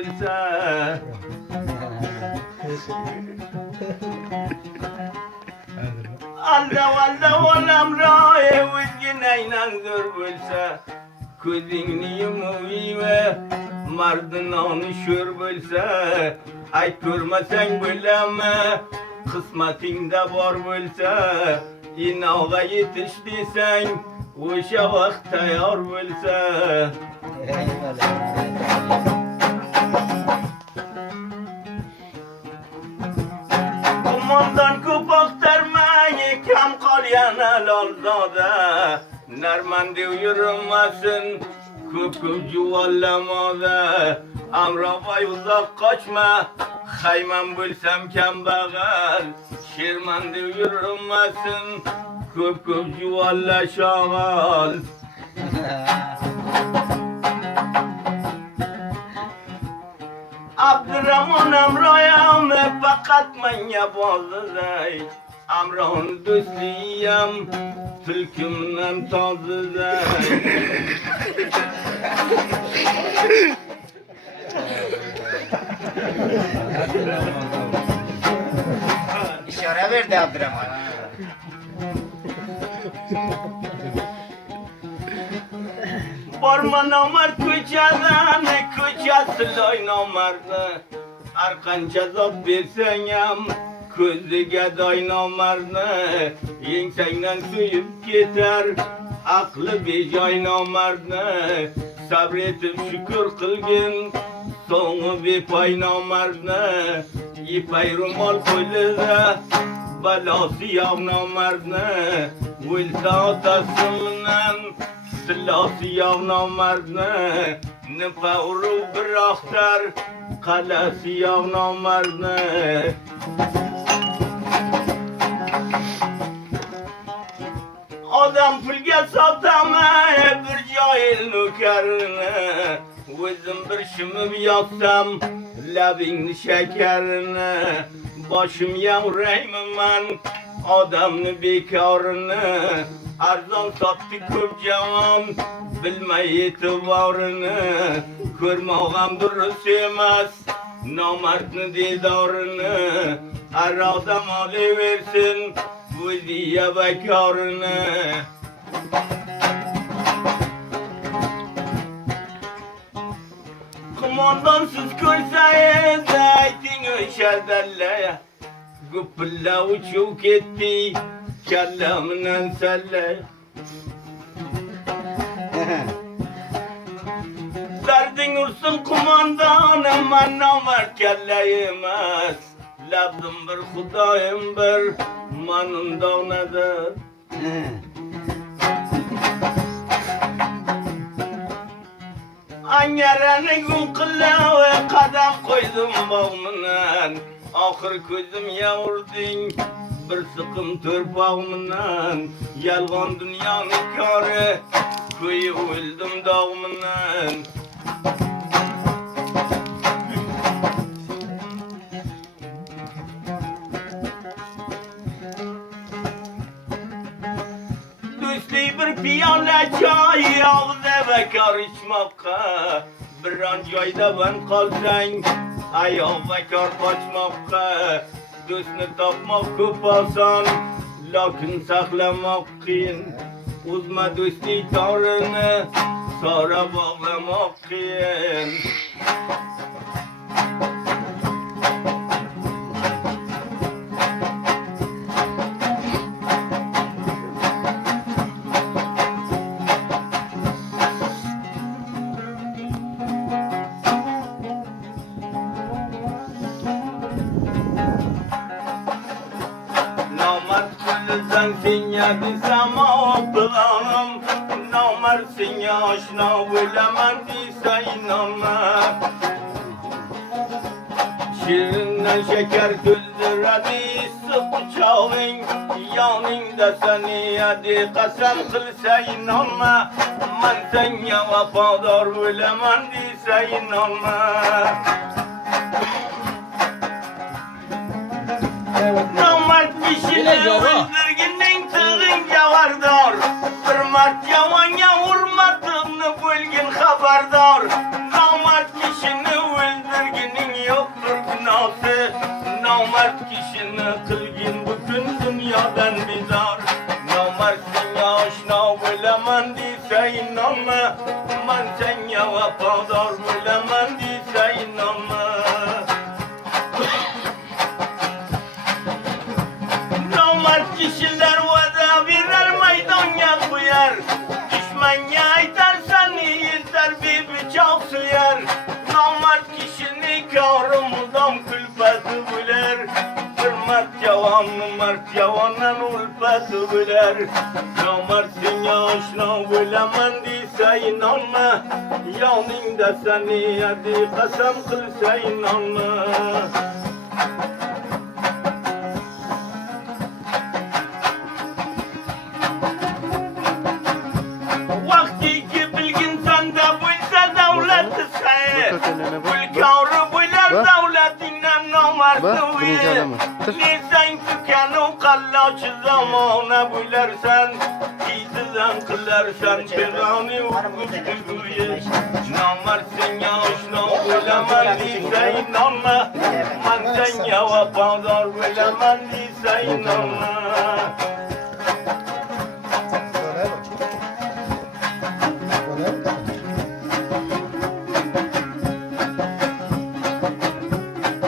bo'lsa alda olamroy o'zgin aynan zo'r bo'lsa ko'zingni yumuviyma mardinoni sho'r bo'lsa ay ko'rmasang bo'ladimi qismatingda bor bo'lsa inog'a yetish desang o'sha vaqt tayyor bo'lsa gumondan ko'p oqtarmang kam qolgan halolzoda narmanda yurmasin ko'p juvollamoda amrovoy uzoq qochma hayman bo'lsam kambag'al shermanda yurmasin ko'p juvolla shog'al Abdurrahmon Amroyam faqat menga bozday Amron do'stliyam tulkimdan toziday İşare verdi Abdurrahman. Borma nomard ko'chadan ko'chasi loy nomardni har qancha zot bersang ham ko'ziga doy nomardni yengsangdan suyib ketar aqli bejoy nomardni sabr etib shukr qilgin so'ng'i bepoy nomardni ipay ro'mol qo'lida balosi yo'q nomardni o'lsa otasi bilan sillosi yo'q nomardni nipa urib bir oqtar qalasi yo'q nomardni odam pulga sotaman bir joyil nökarini o'zim bir shimib yotsam labingni shakarini boshim yavrayman odamni bekorini arzon sotdi ko'p javon bilmay e'tiborini ko'rmog'am durust emas nomardni didorini har odam olaversin o'ziga bakorini Kumandansız ko'rsangiz ayting o'sha dalla gupilla uchuv ketdi kallamdan salla darding ursin kumandonim man nomard kalla emas labdim bir xudoyim bir manun donadir Angarani gumqillav qadam qo'ydim bog'minan oxir ko'zim yavurding bir siqim to'rpog'minan yolg'on dunyoning kori ko'yib o'ldim dog'minan do'stlik bir piyola choy og'zida bekor ichmoqqa biron joyda band qolsang ayoq bekor qochmoqqa do'stni topmoq ko'p oson lokin saqlamoq qiyin uzma do'stlik torini sora bog'lamoq qiyin Sinya desam oğlanım Namar sinya aşna bilemem dese inanma Şirinden şeker güldür hadi sık bıçağın Yanında seni hadi kasem kılsa inanma Ben senya vefadar bilemem dese inanma Namart kişini öldürgünün tığınca vardar Bir mart yavanya hurmatını bölgün haberdar Namart kişini öldürgünün mert cavanan ulfet biler. Namertin yaşna bilemen diyse inanma. Yanında seni hadi kasem kılsa inanma. Vakti ki bilgin sende buysa devlet sayı. Bulgarı buylar devletinden namertli uyur. Nisan tükeni kallaç zamana buylarsan. İzden kılarsan pirani ukut kuyur. Namertsin yaşna bilemen diyse inanma. Man sen yava pazar bilemen diyse inanma.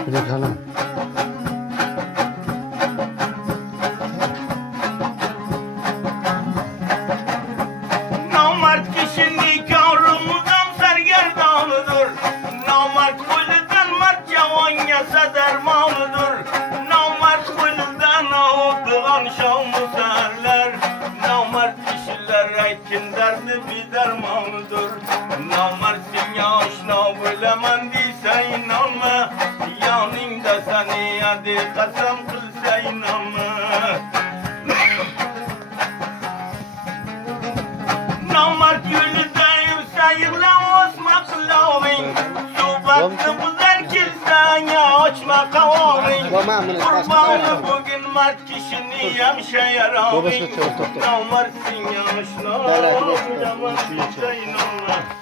Bir de kalan. Namert kişinin kavrumuzdan sergerdanıdır. Namert kulüden mert cavanyasa dermanıdır. Namert kulüden ağıtılan şamı serler. Namert kişiler etkin derdi bir dermanıdır. Namertsin yaşna bilemen diyse inanma. Yanında seni hadi kasem kılsa inanma. Namert yürüde yürse osma kılavin. Su baktı bu zerkilsen ya açma kavavin. Kurbanı bugün mert kişini yemşe yaravin. Namertsin yaşna bilemen diyse inanma.